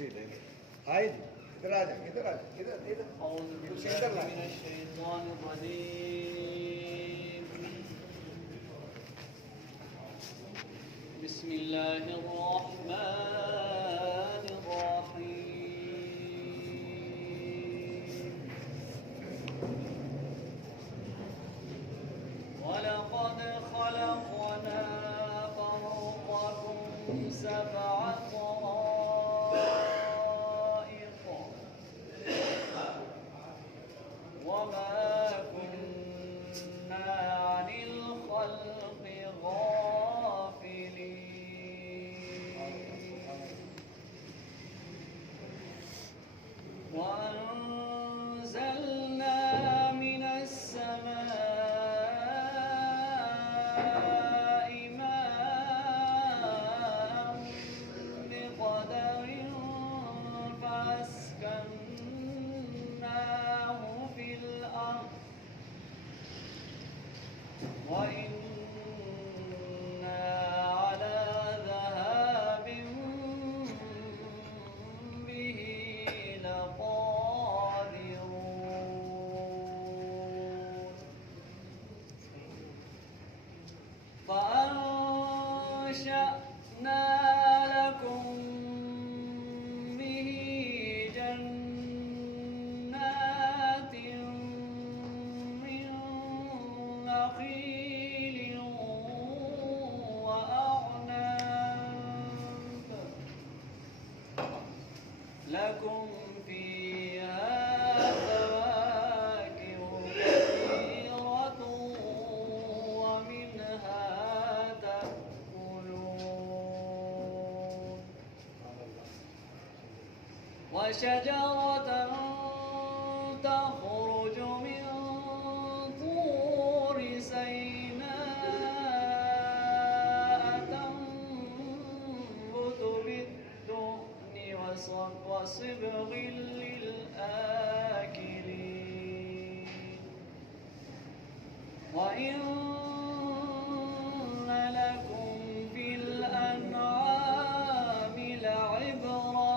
ہائے جی ادھر آ جائیں ادھر آ جائیں ادھر اعوذ باللہ من الشیطان الرجیم بسم اللہ الرحمن الرحیم وَلَقَدْ خَلَقْنَا فَوْقَكُمْ سَبْعَ طَرَائِقَ وَمَا كُنَّا عَنِ الْخَلْقِ غَافِلِينَ وَأَنزَلْنَا مِنَ السَّمَاءِ مَاءً بِقَدَرٍ فَأَسْكَنَّاهُ فِي الْأَرْضِ وَإِنَّا عَلَى ذَهَابٍ بِهِ لَقَادِرُونَ فَأَنشَأْنَا لَكُم بِهِ جَنَّاتٍ مِّن نَّخِيلٍ وَأَعْنَابٍ لَكُمْ فِيهَا فَوَاكِهُ كَثِيرَةٌ وَمِنْهَا تَأْكُلُونَ وَشَجَرَةً تَخْرُجُ مِن طُورِ سَيْنَاءَ تَنبُتُ بِالدُّهْنِ وَصِبْغٍ لِّلْآكِلِينَ وَإِنَّ لَكُمْ فِي الْأَنْعَامِ لَعِبْرَةً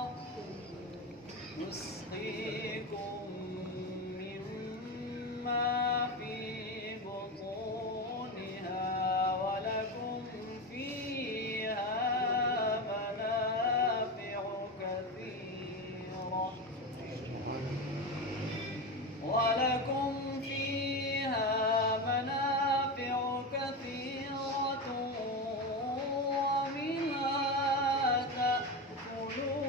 نُسْقِيكُم مِّمَّا فِي بُطُونِهَا وَلَكُمْ فِيهَا مَنَافِعُ كَثِيرَةٌ وَمِنْهَا تَأْكُلُونَ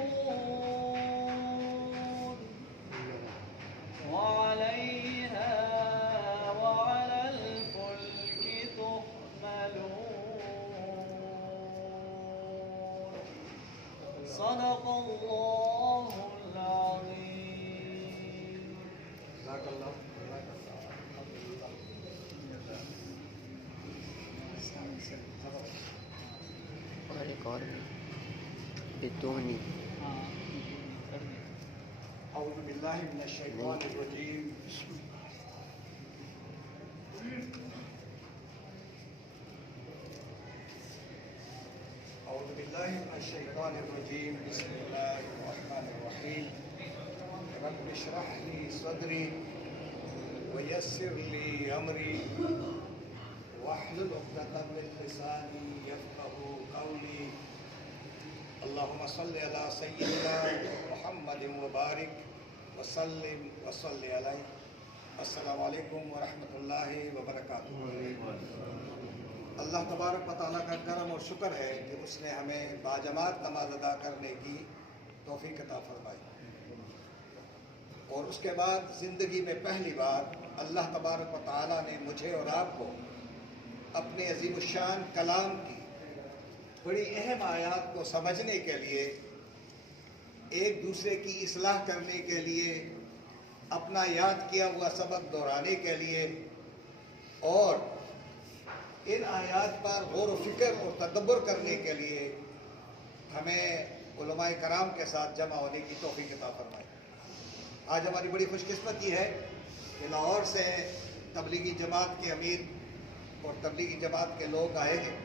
وَعَلَيْهَا وَعَلَى الْفُلْكِ تُحْمَلُونَ صدق اللہ العظیم. جزاک اللہ. اور ایک اور بدونی اعوذ باللہ من الشیطان الرجیم. اعوذ باللہ من الشیطان الرجیم. بسم اللہ الرحمن الرحیم. رب اشرح لی صدری ویسر لی امری واحلل عقدۃ من لسانی یفقهوا قولی. اللہم صلی علی سیدنا محمد وبارک وسلم وصلی علیہ. السلام علیکم ورحمۃ اللہ وبرکاتہ. اللہ تبارک و تعالیٰ کا کرم اور شکر ہے کہ اس نے ہمیں باجماعت نماز ادا کرنے کی توفیق عطا فرمائی، اور اس کے بعد زندگی میں پہلی بار اللہ تبارک و تعالیٰ نے مجھے اور آپ کو اپنے عظیم الشان کلام کی بڑی اہم آیات کو سمجھنے کے لیے، ایک دوسرے کی اصلاح کرنے کے لیے، اپنا یاد کیا ہوا سبق دہرانے کے لیے، اور ان آیات پر غور و فکر اور تدبر کرنے کے لیے ہمیں علماء کرام کے ساتھ جمع ہونے کی توفیق عطا فرمائی. آج ہماری بڑی خوش قسمتی ہے کہ لاہور سے تبلیغی جماعت کے امیر اور تبلیغی جماعت کے لوگ آئے ہیں.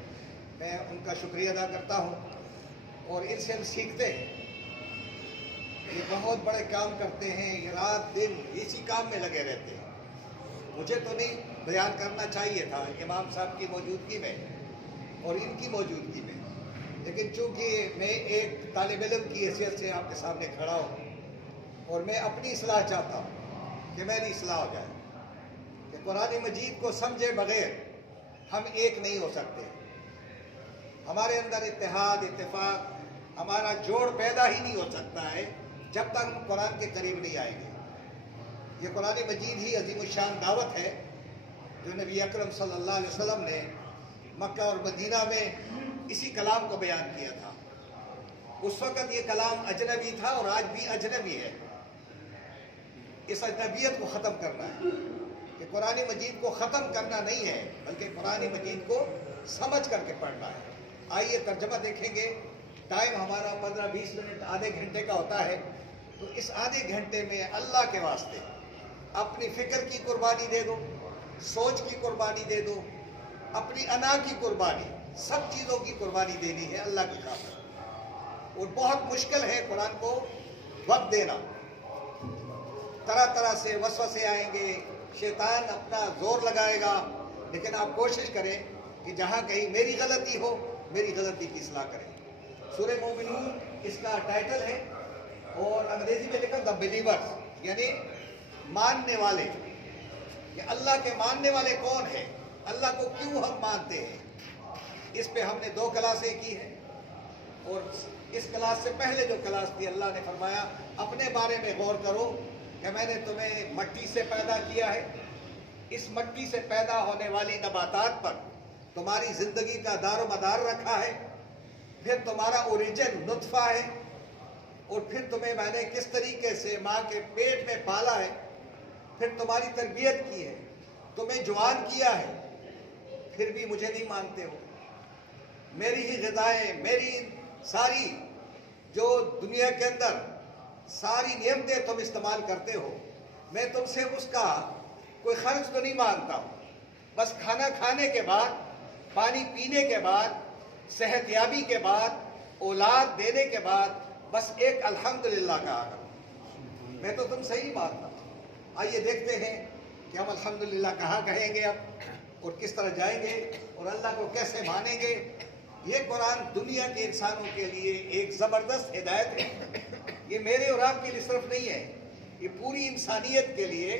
میں ان کا شکریہ ادا کرتا ہوں، اور ان سے ہم سیکھتے ہیں یہ بہت بڑے کام کرتے ہیں، یہ رات دن اسی کام میں لگے رہتے ہیں. مجھے تو نہیں بیان کرنا چاہیے تھا امام صاحب کی موجودگی میں اور ان کی موجودگی میں، لیکن چونکہ میں ایک طالب علم کی حیثیت سے آپ کے سامنے کھڑا ہوں اور میں اپنی اصلاح چاہتا ہوں کہ میری اصلاح ہو جائے، کہ قرآن مجید کو سمجھے بغیر ہم ایک نہیں ہو سکتے. ہمارے اندر اتحاد اتفاق، ہمارا جوڑ پیدا ہی نہیں ہو سکتا ہے جب تک ہم قرآن کے قریب نہیں آئیں گے. یہ قرآن مجید ہی عظیم الشان دعوت ہے جو نبی اکرم صلی اللہ علیہ وسلم نے مکہ اور مدینہ میں اسی کلام کو بیان کیا تھا. اس وقت یہ کلام اجنبی تھا اور آج بھی اجنبی ہے. اس اجنبیت کو ختم کرنا ہے، کہ قرآن مجید کو ختم کرنا نہیں ہے بلکہ قرآن مجید کو سمجھ کر کے پڑھنا ہے. آئیے ترجمہ دیکھیں گے. ٹائم ہمارا 15-20 منٹ آدھے گھنٹے کا ہوتا ہے، تو اس آدھے گھنٹے میں اللہ کے واسطے اپنی فکر کی قربانی دے دو، سوچ کی قربانی دے دو، اپنی انا کی قربانی، سب چیزوں کی قربانی دینی ہے اللہ کی خاطر. اور بہت مشکل ہے قرآن کو وقت دینا. طرح طرح سے وسوسے آئیں گے، شیطان اپنا زور لگائے گا، لیکن آپ کوشش کریں کہ جہاں کہیں میری غلطی ہو میری غلطی کی اصلاح کریں. سورہ مومنون اس کا ٹائٹل ہے اور انگریزی میں لکھا دا بلیورز، یعنی ماننے والے. کہ اللہ کے ماننے والے کون ہیں، اللہ کو کیوں ہم مانتے ہیں. اس پہ ہم نے 2 کلاسیں کی ہیں، اور اس کلاس سے پہلے جو کلاس تھی اللہ نے فرمایا اپنے بارے میں غور کرو کہ میں نے تمہیں مٹی سے پیدا کیا ہے، اس مٹی سے پیدا ہونے والی نباتات پر تمہاری زندگی کا دار و مدار رکھا ہے، پھر تمہارا اوریجن نطفہ ہے، اور پھر تمہیں میں نے کس طریقے سے ماں کے پیٹ میں پالا ہے، پھر تمہاری تربیت کی ہے، تمہیں جوان کیا ہے، پھر بھی مجھے نہیں مانتے ہو. میری ہی غذائیں، میری ساری جو دنیا کے اندر ساری نعمتیں تم استعمال کرتے ہو، میں تم سے اس کا کوئی خرچ تو نہیں مانگتا ہوں. بس کھانا کھانے کے بعد، پانی پینے کے بعد، صحت یابی کے بعد، اولاد دینے کے بعد بس ایک الحمدللہ کہا کرو. میں تو تم سے ہی مانتا ہوں. آئیے دیکھتے ہیں کہ ہم الحمدللہ کہاں کہیں گے اب، اور کس طرح جائیں گے، اور اللہ کو کیسے مانیں گے. یہ قرآن دنیا کے انسانوں کے لیے ایک زبردست ہدایت ہے. یہ میرے اور آپ کے لیے صرف نہیں ہے، یہ پوری انسانیت کے لیے.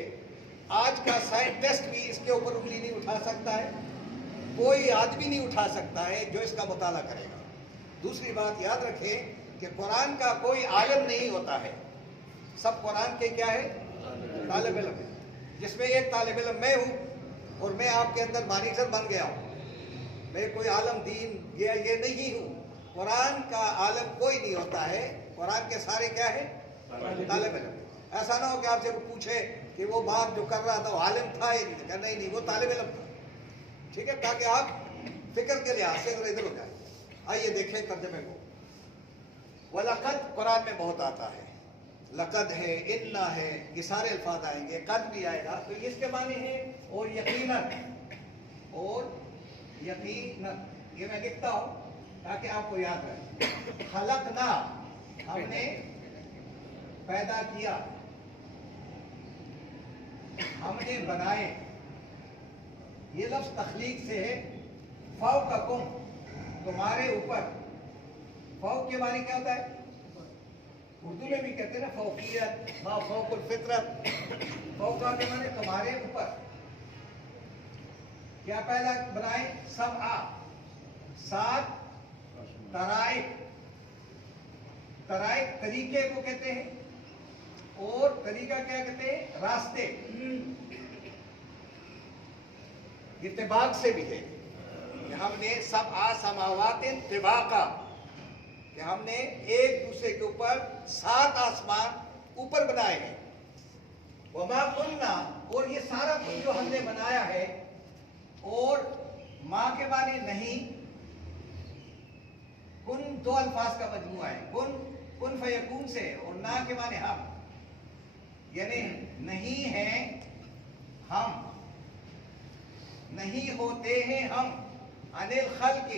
آج کا سائنٹسٹ بھی اس کے اوپر انگلی نہیں اٹھا سکتا ہے، کوئی آدمی نہیں اٹھا سکتا ہے جو اس کا مطالعہ کرے گا. دوسری بات یاد رکھیں کہ قرآن کا کوئی عالم نہیں ہوتا ہے، سب قرآن کے کیا ہے؟ طالب علم ہے. جس میں ایک طالب علم میں ہوں اور میں آپ کے اندر مانیٹر بن گیا ہوں. میں کوئی عالم دین یہ نہیں ہوں. قرآن کا عالم کوئی نہیں ہوتا ہے، قرآن کے سارے کیا ہے؟ طالب علم. ایسا نہ ہو کہ آپ سے پوچھے کہ وہ بات جو کر رہا تھا وہ عالم تھا ہی نہیں، وہ طالب علم تھا. ٹھیک ہے، تاکہ آپ فکر کے لحاظ سے ادھر ہو جائیں. آئیے دیکھیں ترجمے کو. وَلَقَدْ قرآن میں بہت آتا ہے، لقد ہے، انا ہے، یہ سارے الفاظ آئیں گے، قد بھی آئے گا. تو اس کے معنی ہے اور یقیناً، اور یقیناً. یہ میں لکھتا ہوں تاکہ آپ کو یاد رہے. خلقنا، ہم نے پیدا کیا، ہم نے بنائے. یہ لفظ تخلیق سے ہے. فوقکم، تمہارے اوپر. فوق کے معنی کیا ہوتا ہے؟ اردو میں بھی کہتے ہیں نا فوقیت، ما فوق الفطرت. فوقا کے معنی تمہارے اوپر. کیا پیدا بنائے؟ سبع، 7 طرائق. طرائق طریقے کو کہتے ہیں، اور طریقہ کیا کہتے ہیں؟ راستے. اتباق سے بھی ہے کہ ہم نے 7 سماوات طباقا، کہ ہم نے ایک دوسرے کے اوپر 7 آسمان اوپر بنائے ہیں. وما قلنا، اور یہ سارا کچھ جو ہم نے بنایا ہے، اور ماں کے معنی نہیں. کن 2 الفاظ کا مجموعہ ہے، کن فیکون سے، اور نا کے معنی ہم، یعنی نہیں ہیں ہم، نہیں ہوتے ہیں ہم. عن الخلق،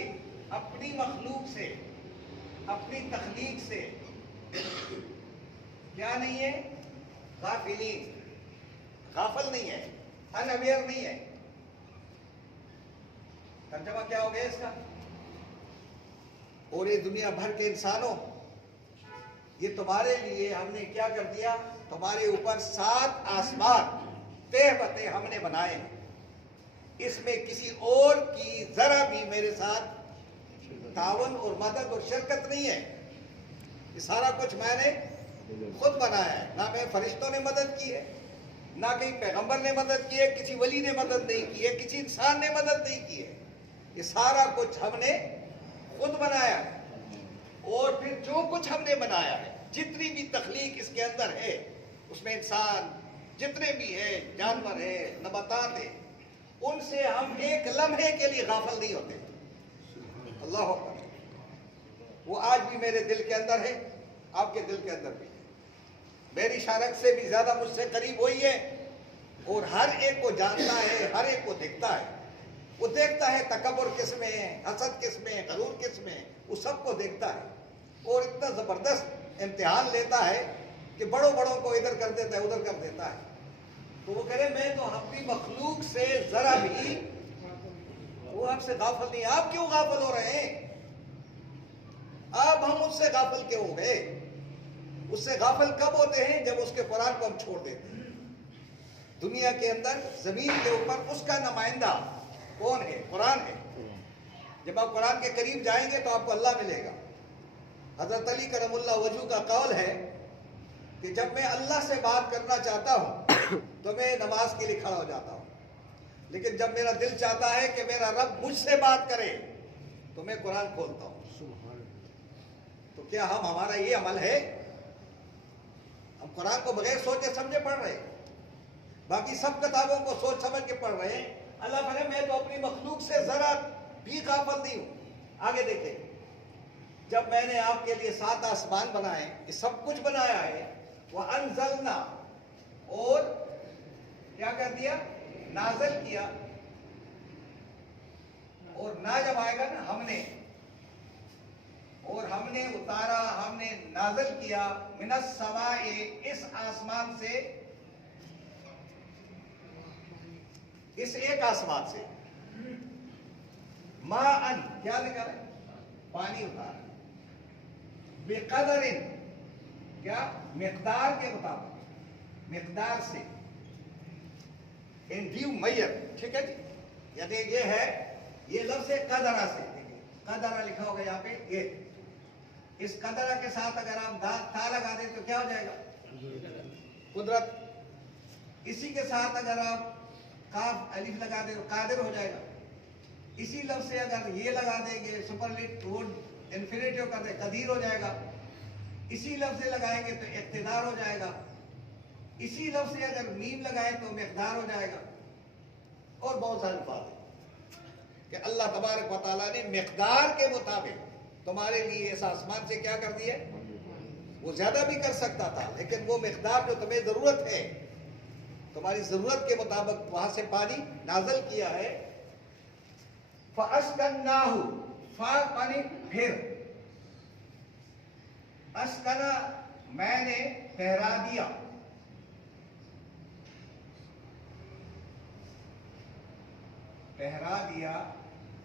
اپنی مخلوق سے، اپنی تخلیق سے. کیا نہیں ہے؟ غافلین، غافل نہیں ہے، انویئر نہیں ہے۔ ترجمہ کیا ہو گیا اس کا؟ اور یہ دنیا بھر کے انسانوں، یہ تمہارے لیے ہم نے کیا کر دیا؟ تمہارے اوپر 7 آسمان تہ بتہ ہم نے بنائے ہیں، اس میں کسی اور کی ذرا بھی میرے ساتھ تعاون اور مدد اور شرکت نہیں ہے۔ یہ سارا کچھ میں نے خود بنایا ہے، نہ میں فرشتوں نے مدد کی ہے، نہ کہیں پیغمبر نے مدد کی ہے، کسی ولی نے مدد نہیں کی ہے، کسی انسان نے مدد نہیں کی ہے۔ یہ سارا کچھ ہم نے خود بنایا ہے۔ اور پھر جو کچھ ہم نے بنایا ہے، جتنی بھی تخلیق اس کے اندر ہے، اس میں انسان جتنے بھی ہیں، جانور ہیں، نباتات ہیں، ان سے ہم ایک لمحے کے لیے غافل نہیں ہوتے۔ اللہ اکبر۔ وہ آج بھی میرے دل کے اندر ہے، آپ کے دل کے اندر بھی ہے۔ میری شارک سے بھی زیادہ مجھ سے قریب ہوئی ہے، اور ہر ایک کو جانتا ہے، ہر ایک کو دیکھتا ہے۔ وہ دیکھتا ہے تکبر کس میں ہے، حسد کس میں ہے، غرور کس میں ہے، وہ سب کو دیکھتا ہے، اور اتنا زبردست امتحان لیتا ہے کہ بڑوں کو ادھر کر دیتا ہے، ادھر کر دیتا ہے۔ تو وہ کہے میں تو اپنی مخلوق سے ذرا بھی وہ آپ سے غافل نہیں۔ آپ کیوں غافل ہو رہے ہیں؟ آپ ہم اس سے غافل کیوں ہو گئے؟ اس سے غافل کب ہوتے ہیں؟ جب اس کے قرآن کو ہم چھوڑ دیتے ہیں۔ دنیا کے اندر زمین کے اوپر اس کا نمائندہ کون ہے؟ قرآن ہے۔ جب آپ قرآن کے قریب جائیں گے تو آپ کو اللہ ملے گا۔ حضرت علی کرم اللہ وجہ کا قول ہے کہ جب میں اللہ سے بات کرنا چاہتا ہوں تو میں نماز کے لیے کھڑا ہو جاتا ہوں، لیکن جب میرا دل چاہتا ہے کہ میرا رب مجھ سے بات کرے تو میں قرآن کھولتا ہوں۔ تو کیا ہمارا یہ عمل ہے؟ ہم قرآن کو بغیر سوچے سمجھے پڑھ رہے ہیں، باقی سب کتابوں کو سوچ سمجھ کے پڑھ رہے ہیں۔ اللہ فرمائے میں تو اپنی مخلوق سے ذرا بھی غافل نہیں ہوں۔ آگے دیکھیں، جب میں نے آپ کے لیے 7 آسمان بنائے، یہ سب کچھ بنایا ہے، وَأَنزَلْنَا، اور کیا کر دیا؟ نازل کیا۔ اور نہ جب آئے گا نا ہم نے، اور ہم نے اتارا، ہم نے نازل کیا، من السماء، اس آسمان سے، اس ایک آسمان سے، ماءً، کیا لکھا ہے؟ پانی اتارا، بقدر، کیا؟ مقدار کے مطابق، مقدار سے، ان ڈیو میئر، ٹھیک ہے جی؟ یعنی یہ ہے، یہ لفظ ہے قدرہ سے، قدرہ لکھا ہوگا یہاں پہ، یہ اس قدرہ کے ساتھ اگر آپ تا لگا دیں تو کیا ہو جائے گا؟ قدرت۔ اسی کے ساتھ اگر آپ قاف الف لگا دیں تو قادر ہو جائے گا۔ اسی لفظ سے اگر یہ لگا دیں گے سپرلیٹ ورڈ انفینیٹیو کر دیں قدیر ہو جائے گا۔ اسی لفظ سے لگائیں گے تو اقتدار ہو جائے گا۔ اسی لفظ سے اگر میم لگائیں تو مقدار ہو جائے گا۔ اور بہت سارے الفاظ ہیں کہ اللہ تبارک و تعالیٰ نے مقدار کے مطابق تمہارے لیے اس آسمان سے کیا کر دیا؟ وہ زیادہ بھی کر سکتا تھا، لیکن وہ مقدار جو تمہیں ضرورت ہے، تمہاری ضرورت کے مطابق وہاں سے پانی نازل کیا ہے۔ فَأَسْكَنَّاهُ، فا پانی پھر، اسکنا میں نے ٹھہرا دیا، ٹھہرا دیا۔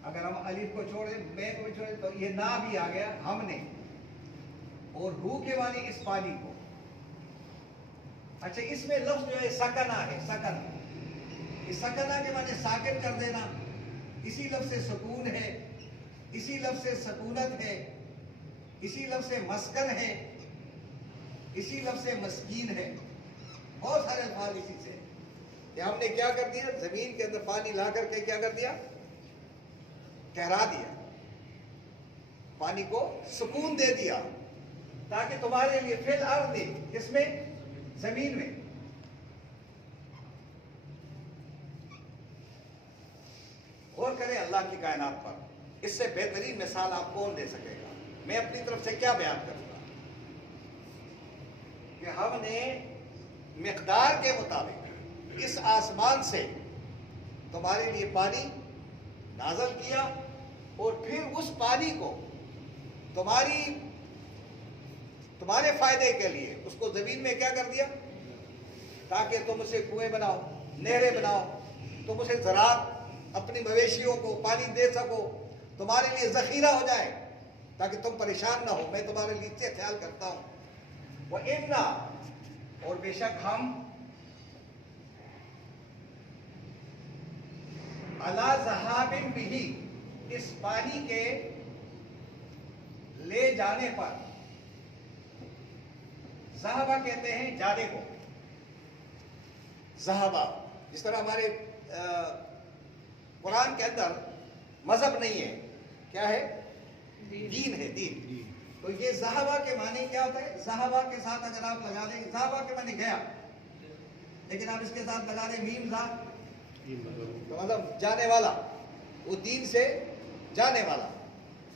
اگر ہم الف کو چھوڑیں، میں کو بھی چھوڑیں تو یہ نا بھی آ گیا، ہم نے، اور ہو کے معنی اس پانی کو۔ اچھا، اس میں لفظ جو ہے سکنا ہے، سکن، اس سکنا کے معنی ساکن کر دینا، اسی لفظ سے سکون ہے، اسی لفظ سے سکونت ہے، اسی لفظ سے مسکن ہے، اسی لفظ سے مسکین ہے، بہت سارے الفاظ اسی سے۔ کہ ہم نے کیا کر دیا؟ زمین کے اندر پانی لا کر کے کیا کر دیا؟ ٹھہرا دیا، پانی کو سکون دے دیا، تاکہ تمہارے لیے فی الارض، اس میں زمین میں، غور کریں اللہ کی کائنات پر۔ اس سے بہترین مثال آپ کون دے سکے گا؟ میں اپنی طرف سے کیا بیان کروں گا کہ ہم نے مقدار کے مطابق اس آسمان سے تمہارے لیے پانی نازل کیا، اور پھر اس پانی کو تمہاری تمہارے فائدے کے لیے اس کو زمین میں کیا کر دیا تاکہ تم اسے کنویں بناؤ، نہریں بناؤ، تم اسے زراعت اپنی مویشیوں کو پانی دے سکو، تمہارے لیے ذخیرہ ہو جائے تاکہ تم پریشان نہ ہو. میں تمہارے لیے اس سے خیال کرتا ہوں. وَإِنَّا اور بے شک ہم عَلَى ذَهَابٍ بِهِ اس پانی کے لے جانے پر، ذہبہ کہتے ہیں جانے کو، ذہبہ جس طرح ہمارے قرآن کے اندر مذہب نہیں ہے، کیا ہے؟ دین ہے، دین. تو یہ ذہبہ کے معنی کیا ہوتا ہے؟ ذہبہ کے ساتھ اگر آپ لگا دیں، ذہبہ کے معنی گیا، لیکن آپ اس کے ساتھ لگا دیں میم ذا، تو مطلب جانے والا، وہ دین سے جانے والا.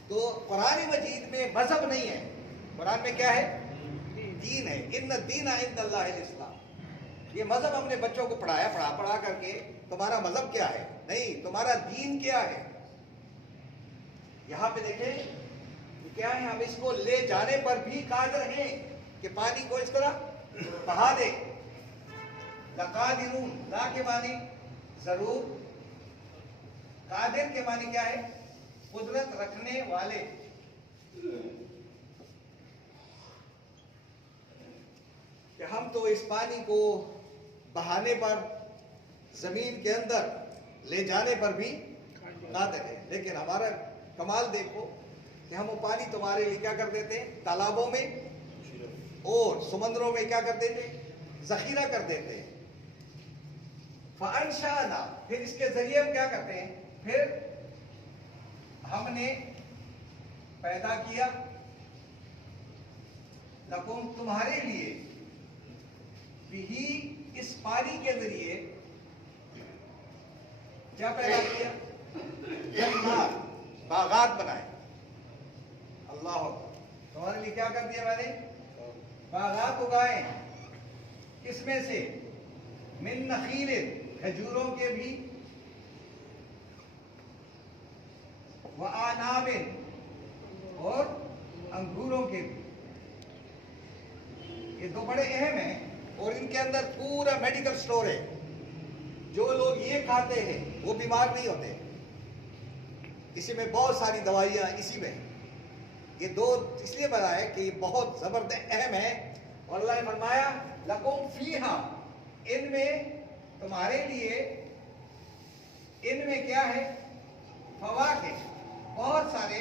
تو قرآن مجید میں مذہب نہیں ہے، قرآن میں کیا ہے؟ دین ہے. ان الدین عند اللہ الاسلام. یہ مذہب ہم نے بچوں کو پڑھا کر کے تمہارا مذہب کیا ہے؟ نہیں، تمہارا دین کیا ہے. یہاں پہ دیکھیں کیا ہے، ہم اس کو لے جانے پر بھی قادر ہیں کہ پانی کو اس طرح بہا دے. لقادرون، لا کے معنی ضرور، قادر کے معنی کیا ہے؟ قدرت رکھنے والے. کہ ہم تو اس پانی کو بہانے پر، زمین کے اندر لے جانے پر بھی قادر ہے. لیکن ہمارا کمال دیکھو کہ ہم وہ پانی تمہارے لیے کیا کر دیتے ہیں؟ تالابوں میں اور سمندروں میں کیا کر دیتے ہیں؟ ذخیرہ کر دیتے ہیں. فَأَنشَأْنَا پھر اس کے ذریعے ہم کیا کرتے ہیں؟ پھر ہم نے پیدا کیا لَكُمْ تمہارے لیے بِهِ اس پانی کے ذریعے کیا پیدا کیا؟ جنات، باغات بنائے. اللہ تمہارے لیے کیا کر دیا میں نے؟ باغات اگائے. کس میں سے؟ من نخیل، کھجوروں کے بھی، وعناب اور انگوروں کے بھی. یہ دو بڑے اہم ہیں اور ان کے اندر پورا میڈیکل سٹور ہے. جو لوگ یہ کھاتے ہیں وہ بیمار نہیں ہوتے. اسی میں بہت ساری دوائیاں اسی میں. یہ دو اس لیے بنائے کہ یہ بہت زبردست اہم ہے. اور اللہ نے فرمایا لَكُمْ فِيهَا ان میں تمہارے لیے، ان میں کیا ہے؟ فواکہ، بہت سارے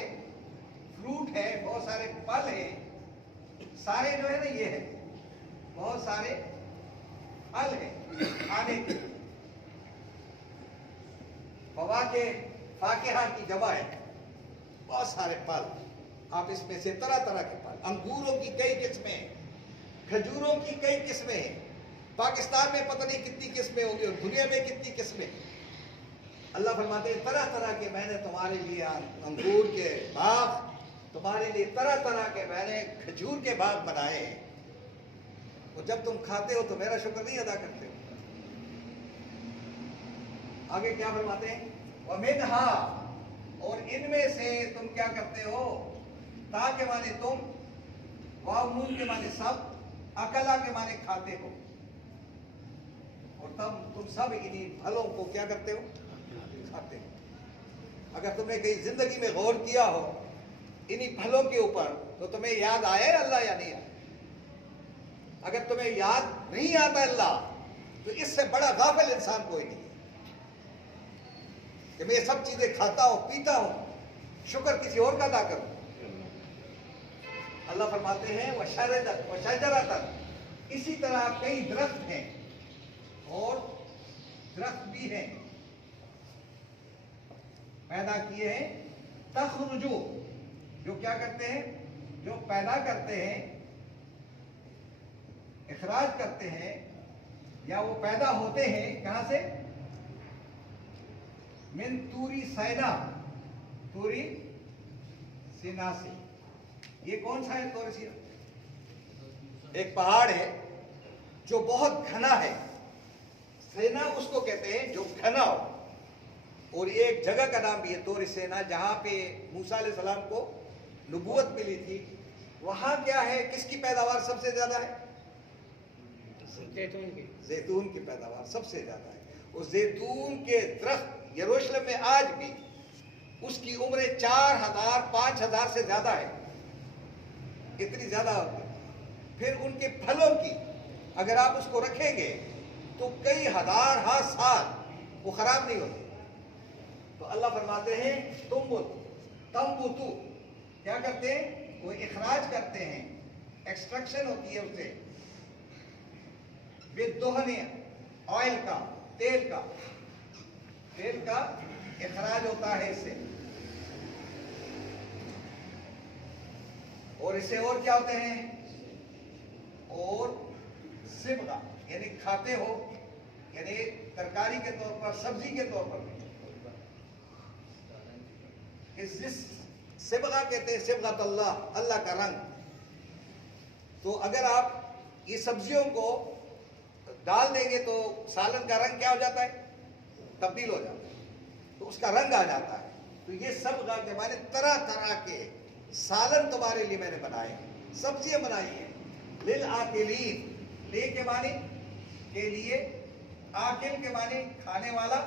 فروٹ ہے، بہت سارے پھل ہیں. سارے جو ہے نا یہ ہے، بہت سارے پھل ہیں کھانے کے. فواکہ، فاکہہ کی جمع ہے، بہت سارے پھل. آپ اس میں سے طرح طرح کے پھل، انگوروں کی کئی قسمیں، کھجوروں کی کئی قسمیں ہیں. پاکستان میں پتہ نہیں کتنی قسمیں ہوں گی اور دنیا میں کتنی قسمیں. اللہ فرماتے ہیں طرح طرح کے میں نے تمہارے لیے انگور کے باغ، تمہارے لیے طرح طرح کے میں نے کھجور کے باغ بنائے ہیں. اور جب تم کھاتے ہو تو میرا شکر نہیں ادا کرتے ہو. آگے کیا فرماتے ہیں؟ وَمِنْهَا اور ان میں سے تم کیا کرتے ہو؟ تا کے معنی تم، واو نون کے معنی سب، اکلا کے معنی کھاتے ہو. اور تم سب انہی پھلوں کو کیا کرتے ہو؟ کھاتے ہو. اگر تم نے کہیں زندگی میں غور کیا ہو انہی پھلوں کے اوپر تو تمہیں یاد آیا ہے اللہ یا نہیں آیا؟ اگر تمہیں یاد نہیں آتا اللہ تو اس سے بڑا غافل انسان کوئی نہیں ہے کہ میں یہ سب چیزیں کھاتا ہوں، پیتا ہوں، شکر کسی اور کا ادا کروں. اللہ فرماتے ہیں وَشَجَرَةً اسی طرح کئی درخت ہیں اور درخت بھی ہیں پیدا کیے ہیں. تخرجو جو کیا کرتے ہیں؟ جو پیدا کرتے ہیں، اخراج کرتے ہیں، یا وہ پیدا ہوتے ہیں کہاں سے؟ من توری سینا، توری سینا سے. یہ کون سا ہے توری سینا؟ ایک پہاڑ ہے جو بہت گھنا ہے. سینا اس کو کہتے ہیں جو گھنا ہو. اور ایک جگہ کا نام بھی ہے طور سینا جہاں پہ موسیٰ علیہ السلام کو نبوت ملی تھی وہاں کیا ہے؟ کس کی پیداوار سب سے زیادہ ہے؟ زیتون کی زیتون کی پیداوار سب سے زیادہ ہے. اور زیتون کے درخت یروشلم میں آج بھی اس کی عمریں 4000 5000 سے زیادہ ہے، اتنی زیادہ ہوتی ہے. پھر ان کے پھلوں کی اگر آپ اس کو رکھیں گے تو کئی ہزار سال وہ خراب نہیں ہوتے. تو اللہ فرماتے ہیں تنبتو کیا کرتے ہیں؟ وہ اخراج کرتے ہیں، ایکسٹریکشن ہوتی ہے اسے، بالدہن آئل کا، تیل کا اخراج ہوتا ہے اس سے. اور اس سے اور کیا ہوتے ہیں؟ اور صبغہ یعنی کھاتے ہو، یعنی ترکاری کے طور پر، سبزی کے طور پر. صبغہ کہتے ہیں، صبغۃ اللہ، اللہ کا رنگ. تو اگر آپ یہ سبزیوں کو ڈال دیں گے تو سالن کا رنگ کیا ہو جاتا ہے؟ تبدیل ہو جاتا ہے، تو اس کا رنگ آ جاتا ہے. تو یہ صبغہ کے معنی طرح طرح کے سالن تمہارے لیے میں نے بنائے ہیں، سبزیاں بنائی ہیں. للآکلین، لے کے معنی کے لیے، آکل کے معنی کھانے والا،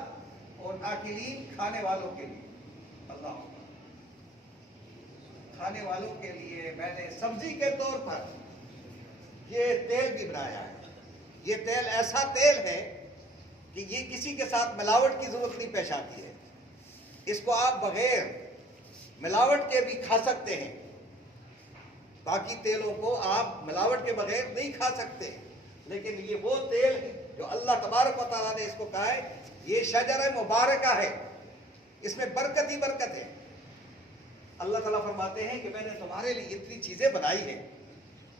اور آکلین کھانے والوں کے لیے. اللہ کھانے والوں کے لیے میں نے سبزی کے طور پر یہ تیل بھی بنایا ہے. یہ تیل ایسا تیل ہے کہ یہ کسی کے ساتھ ملاوٹ کی ضرورت نہیں پیش آتی ہے. اس کو آپ بغیر ملاوٹ کے بھی کھا سکتے ہیں. باقی تیلوں کو آپ ملاوٹ کے بغیر نہیں کھا سکتے، لیکن یہ وہ تیل ہے جو اللہ تبارک و تعالیٰ نے اس کو کہا ہے یہ شجر مبارکہ ہے، اس میں برکت ہی برکت ہے. اللہ تعالیٰ فرماتے ہیں کہ میں نے تمہارے لیے اتنی چیزیں بنائی ہیں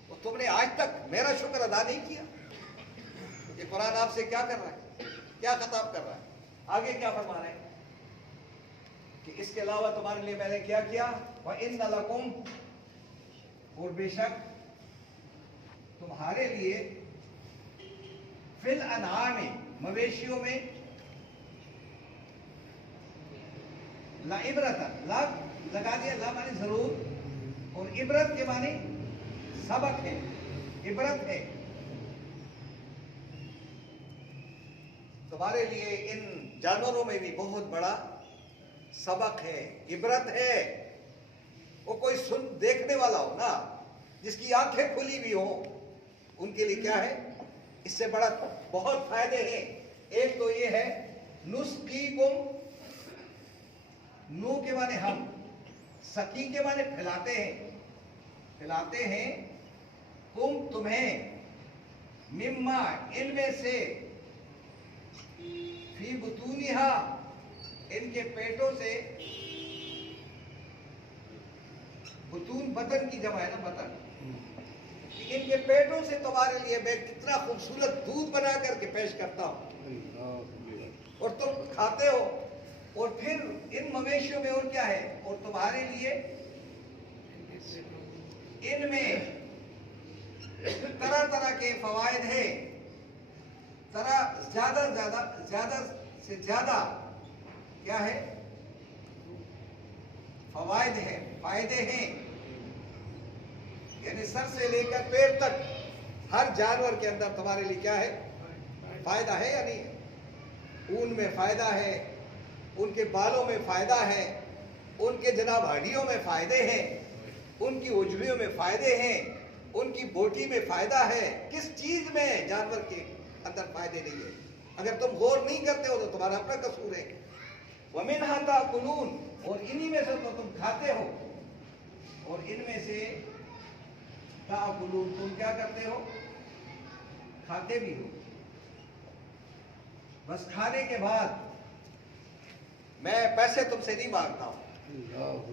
اور تم نے آج تک میرا شکر ادا نہیں کیا. یہ قرآن آپ سے کیا کر رہا ہے؟ کیا خطاب کر رہا ہے؟ آگے کیا فرما رہے ہیں کہ اس کے علاوہ تمہارے لیے میں نے کیا کیا؟ وَإِنَّ لَكُمْ، اور بے شک تمہارے لیے، فِي الْأَنْعَامِ، مویشیوں میں، لَعِبْرَةً، لا لگا دیا، لا معنی ضرور، اور عبرت کے معنی سبق ہے، عبرت ہے. تمہارے لیے ان جانوروں میں بھی بہت بڑا سبق ہے، عبرت ہے. وہ کوئی دیکھنے والا ہو نا، جس کی آنکھیں کھلی بھی ہوں، ان کے لیے کیا ہے؟ اس سے بڑا بہت فائدے ہیں. ایک تو یہ ہے نسقیکم، نو کے معنی ہم، سقی کے معنی پھلاتے ہیں تمہیں، مما، ان میں سے، فی بطونہا، ان کے پیٹوں سے. بطون بطن کی جمع ہے نا، بطن. ان کے پیٹوں سے تمہارے لیے میں کتنا خوبصورت دودھ بنا کر کے پیش کرتا ہوں اور تم کھاتے ہو. اور پھر ان مویشیوں میں اور کیا ہے؟ اور تمہارے لیے ان میں طرح طرح کے فوائد ہیں. زیادہ سے زیادہ کیا ہے؟ فوائد ہیں، فائدے ہیں. یعنی سر سے لے کر پیر تک ہر جانور کے اندر تمہارے لیے کیا ہے؟ فائدہ ہے یا نہیں ہے؟ اون میں فائدہ ہے، ان کے بالوں میں فائدہ ہے، ان کے جناب ہڈیوں میں فائدے ہیں، ان کی اجڑیوں میں فائدے ہیں، ان کی بوٹی میں فائدہ ہے. کس چیز میں جانور کے اندر فائدے نہیں ہے؟ اگر تم غور نہیں کرتے ہو تو تمہارا اپنا قصور ہے. وَمِنْهَا تَأْكُلُونَ، اور انہی میں سے تو تم کھاتے ہو. اور ان میں سے تَأْكُلُونَ، تم کیا کرتے ہو؟ کھاتے بھی ہو. بس کھانے کے بعد میں پیسے تم سے نہیں مانگتا ہوں.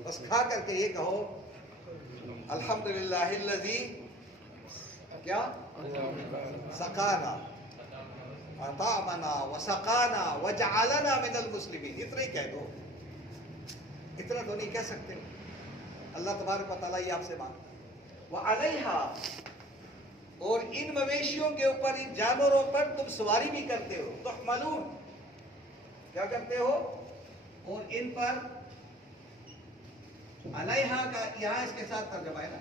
بس کھا کر کے یہ کہو الحمدللہ الذی کیا سقانا اطعمنا وسقانا وجعلنا من المسلمین. اتنا ہی کہہ دو، اتنا تو نہیں کہہ سکتے. اللہ تبارک و تعالیٰ یہ آپ سے مانگتا ہے. وعلیہا، اور ان مویشیوں کے اوپر، ان جانوروں پر تم سواری بھی کرتے ہو. تحملون، کیا کرتے ہو؟ اور ان پر، علیہا کا یہاں اس کے ساتھ ترجمہ ہے نا،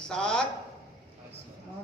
7